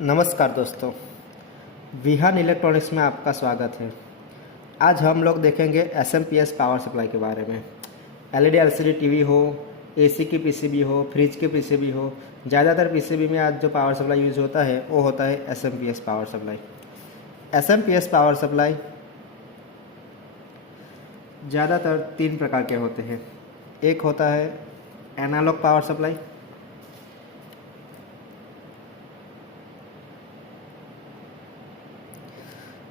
नमस्कार दोस्तों, विहान इलेक्ट्रॉनिक्स में आपका स्वागत है। आज हम लोग देखेंगे एसएमपीएस पावर सप्लाई के बारे में। एलईडी एलसीडी टीवी हो, एसी की पीसीबी हो, फ्रिज की पीसीबी हो, ज़्यादातर पीसीबी में आज जो पावर सप्लाई यूज़ होता है वो होता है SMPS power supply. SMPS power supply ज़्यादातर तीन प्रकार के होते हैं। एक होता है एनालॉग पावर सप्लाई,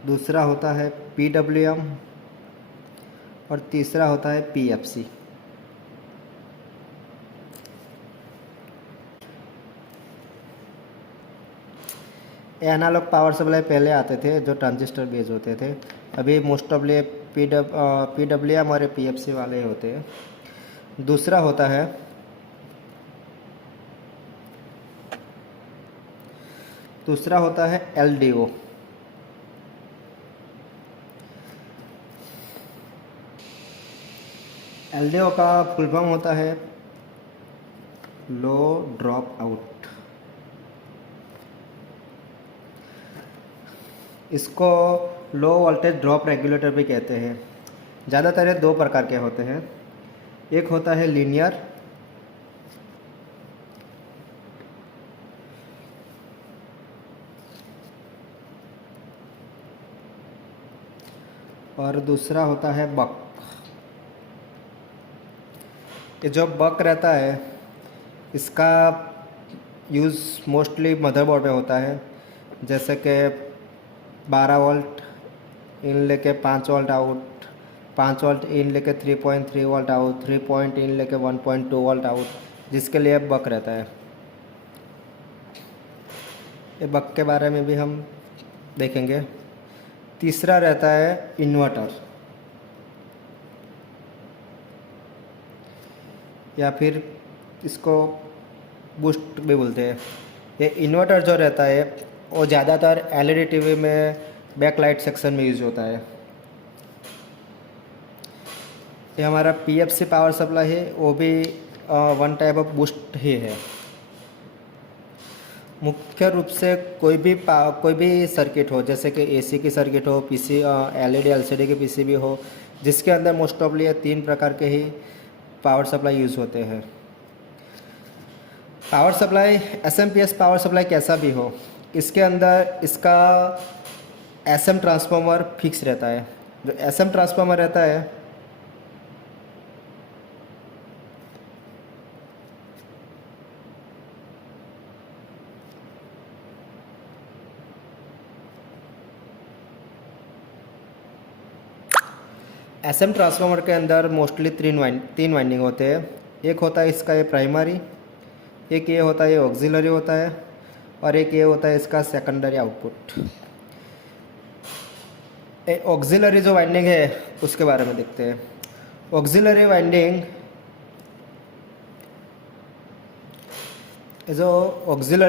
दूसरा होता है पीडब्ल्यूएम और तीसरा होता है पीएफसी। एनालॉग पावर सप्लाई पहले आते थे जो ट्रांजिस्टर बेस होते थे। अभी मोस्ट ऑफ लिए पीडब्ल्यूएम और पीएफसी वाले होते हैं। दूसरा होता है एलडीओ। एलडीओ का फुल फॉर्म होता है लो ड्रॉप आउट। इसको लो वोल्टेज ड्रॉप रेगुलेटर भी कहते हैं। ज़्यादातर ये दो प्रकार के होते हैं। एक होता है लीनियर और दूसरा होता है बक। ये जो बक रहता है इसका यूज़ मोस्टली मदरबोर्ड में होता है, जैसे कि 12 वोल्ट इन लेके 5 वोल्ट आउट, 5 वोल्ट इन लेके 3.3 वोल्ट आउट, 3 पॉइंट इन लेके 1.2 वोल्ट आउट, जिसके लिए बक रहता है। ये बक के बारे में भी हम देखेंगे। तीसरा रहता है इन्वर्टर या फिर इसको बूस्ट भी बोलते हैं। ये इन्वर्टर जो रहता है वो ज़्यादातर एलईडी टीवी में बैकलाइट सेक्शन में यूज़ होता है। ये हमारा पीएफसी पावर सप्लाई है, वो भी वन टाइप ऑफ बूस्ट ही है। मुख्य रूप से कोई भी सर्किट हो, जैसे कि एसी की सर्किट हो, पीसी एलईडी एलसीडी की पीसीबी हो, जिसके अंदर मोस्ट ऑफ लिए तीन प्रकार के ही पावर सप्लाई यूज़ होते हैं। Power supply SMPS power supply कैसा भी हो, इसके अंदर इसका एसएम ट्रांसफार्मर फिक्स रहता है। जो एसएम ट्रांसफार्मर रहता है एसएम ट्रांसफार्मर के अंदर मोस्टली तीन वाइंडिंग होते हैं। एक होता है इसका ये प्राइमरी, एक ये होता है ये ऑक्सिलरी होता है, और एक ये होता है इसका सेकेंडरी आउटपुट। ऑक्सिलरी जो वाइंडिंग है उसके बारे में देखते हैं। ऑक्सिलरी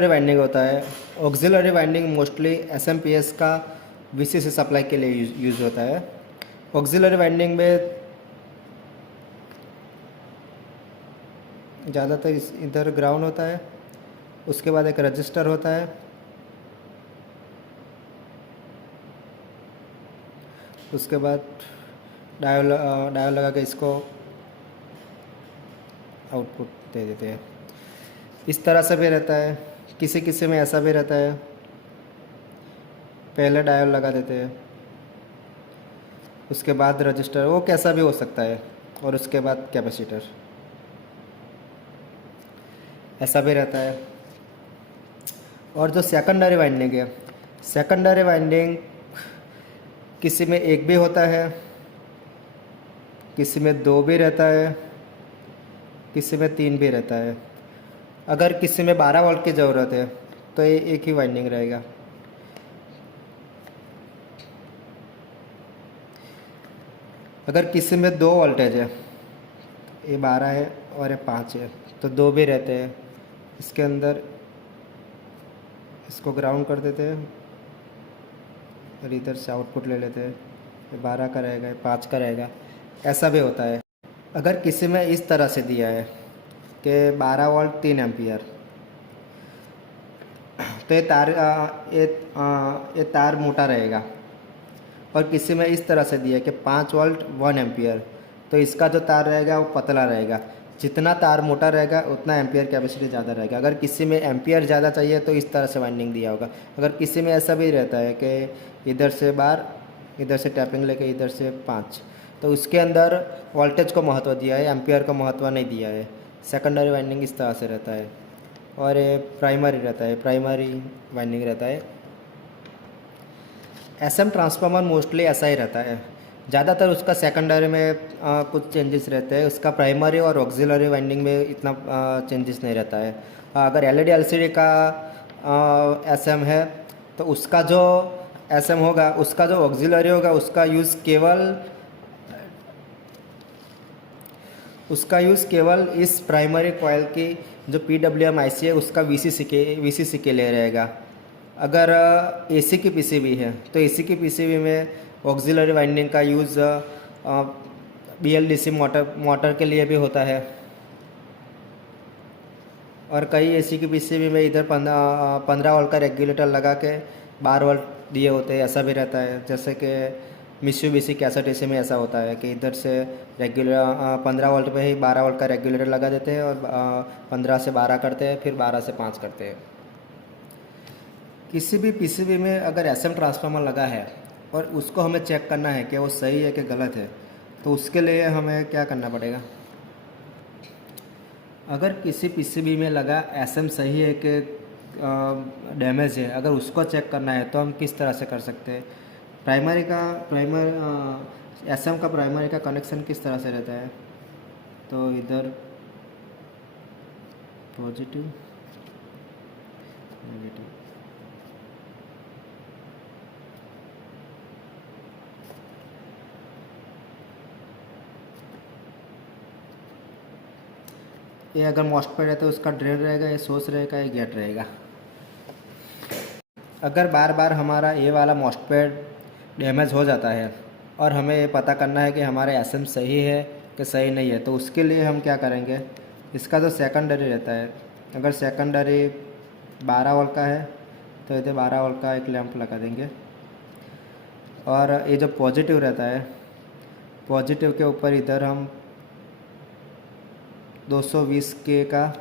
वाइंडिंग होता है, ऑक्सिलरी वाइंडिंग मोस्टली एसएमपीएस का वीसीसी सप्लाई के लिए यूज होता है। ऑक्सिलरी वाइंडिंग में ज़्यादातर इधर ग्राउंड होता है, उसके बाद एक रजिस्टर होता है, उसके बाद डायोड लगा के इसको आउटपुट दे देते हैं। इस तरह से भी रहता है, किसी किसी में ऐसा भी रहता है, पहले डायोड लगा देते हैं, उसके बाद रजिस्टर, वो कैसा भी हो सकता है, और उसके बाद कैपेसिटर, ऐसा भी रहता है। और जो सेकेंडरी वाइंडिंग है, सेकेंडरी वाइंडिंग किसी में एक भी होता है, किसी में दो भी रहता है, किसी में तीन भी रहता है। अगर किसी में 12 वोल्ट की ज़रूरत है तो ये एक ही वाइंडिंग रहेगा। अगर किसी में 2 वोल्टेज है, ये 12 है और ये 5 है, तो दो भी रहते हैं। इसके अंदर इसको ग्राउंड कर देते हैं और इधर से आउटपुट ले लेते हैं। ये 12 का रहेगा, ये 5 का रहेगा, ऐसा भी होता है। अगर किसी में इस तरह से दिया है कि 12 वोल्ट 3 एम्पियर, तो ये तार मोटा रहेगा। और किसी में इस तरह से दिया है कि 5 वोल्ट 1 एम्पियर, तो इसका जो तार रहेगा वो पतला रहेगा। जितना तार मोटा रहेगा उतना एम्पियर कैपेसिटी ज़्यादा रहेगा। अगर किसी में एम्पियर ज़्यादा चाहिए तो इस तरह से वाइंडिंग दिया होगा। अगर किसी में ऐसा भी रहता है कि इधर से बार, इधर से टैपिंग लेके इधर से 5, तो उसके अंदर वोल्टेज को महत्व दिया है, एम्पियर को महत्व नहीं दिया है। सेकेंडरी वाइंडिंग इस तरह से रहता है। और ये प्राइमरी रहता है, प्राइमरी वाइंडिंग रहता है। एसएम ट्रांसफार्मर मोस्टली ऐसा ही रहता है। ज़्यादातर उसका सेकेंडरी में कुछ चेंजेस रहते हैं, उसका प्राइमरी और ऑक्सिलरी वाइंडिंग में इतना चेंजेस नहीं रहता है। अगर एलईडी एलसीडी का एसएम है तो उसका जो एसएम होगा, उसका जो ऑक्सिलरी होगा, उसका यूज़ केवल इस प्राइमरी कॉइल की जो PWM आईसी है उसका VCC के लिए रहेगा। अगर AC की PCB है तो AC की PCB में ऑक्सिलरी वाइंडिंग का यूज़ BLDC मोटर के लिए भी होता है। और कई AC की PCB में इधर 15 वोल्ट का रेगुलेटर लगा के 12 वोल्ट दिए होते हैं, ऐसा भी रहता है। जैसे कि मित्सुबिशी कैसेट AC में ऐसा होता है कि इधर से 15 वोल्ट पे ही 12 वोल्ट का रेगुलेटर लगा देते हैं और 15 से 12 करते हैं, फिर 12 से 5 करते हैं। किसी भी PCB में अगर एसएम ट्रांसफार्मर लगा है और उसको हमें चेक करना है कि वो सही है कि गलत है, तो उसके लिए हमें क्या करना पड़ेगा। अगर किसी PCB में लगा एसएम सही है कि डैमेज है, अगर उसको चेक करना है तो हम किस तरह से कर सकते हैं। एसएम का प्राइमरी का कनेक्शन किस तरह से रहता है, तो इधर पॉजिटिव नेगेटिव, ये अगर मॉस्फेट है तो उसका ड्रेन रहेगा, ये सोर्स रहेगा, ये गेट रहेगा। अगर बार बार हमारा ये वाला मॉस्फेट डैमेज हो जाता है और हमें ये पता करना है कि हमारे एसएम सही है कि सही नहीं है, तो उसके लिए हम क्या करेंगे। इसका जो सेकेंडरी रहता है, अगर सेकेंडरी 12 वोल्ट का है तो इधर 12 वोल्ट का एक लैंप लगा देंगे। और ये जो पॉजिटिव रहता है, पॉजिटिव के ऊपर इधर हम 220 के का,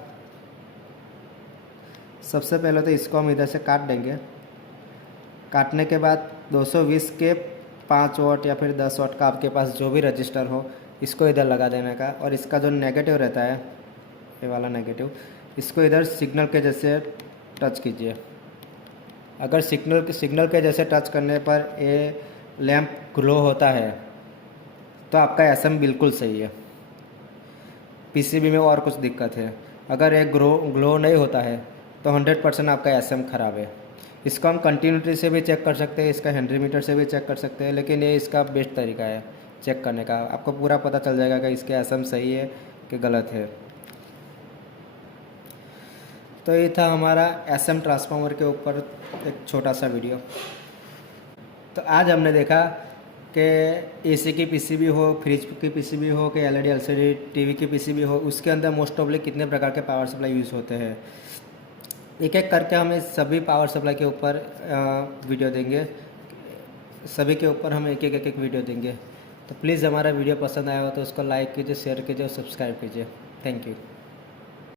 सबसे पहले तो इसको हम इधर से काट देंगे। काटने के बाद 220 के 5 वाट या फिर 10 वाट का आपके पास जो भी रजिस्टर हो, इसको इधर लगा देने का। और इसका जो नेगेटिव रहता है, ये वाला नेगेटिव, इसको इधर सिग्नल के जैसे टच कीजिए। अगर सिग्नल के जैसे टच करने पर ये लैंप ग्लो होता है तो आपका एसएम बिल्कुल सही है। PCB में और कुछ दिक्कत है, अगर ये ग्लो नहीं होता है तो 100% आपका एसएम ख़राब है। इसको हम कंटिन्यूटी से भी चेक कर सकते हैं, इसका हेनरी मीटर से भी चेक कर सकते हैं, लेकिन ये इसका बेस्ट तरीका है चेक करने का। आपको पूरा पता चल जाएगा कि इसके एसएम सही है कि गलत है। तो ये था हमारा एसएम ट्रांसफार्मर के ऊपर एक छोटा सा वीडियो। तो आज हमने देखा कि AC की PCB हो, फ्रिज की PCB हो, कि LED LCD TV की PCB हो, उसके अंदर मोस्ट ऑफली कितने प्रकार के पावर सप्लाई यूज़ होते हैं। एक एक करके हमें सभी पावर सप्लाई के ऊपर वीडियो देंगे, सभी के ऊपर हम एक एक वीडियो देंगे। तो प्लीज़ हमारा वीडियो पसंद आया हो तो उसको लाइक कीजिए, शेयर कीजिए और सब्सक्राइब कीजिए। Thank you.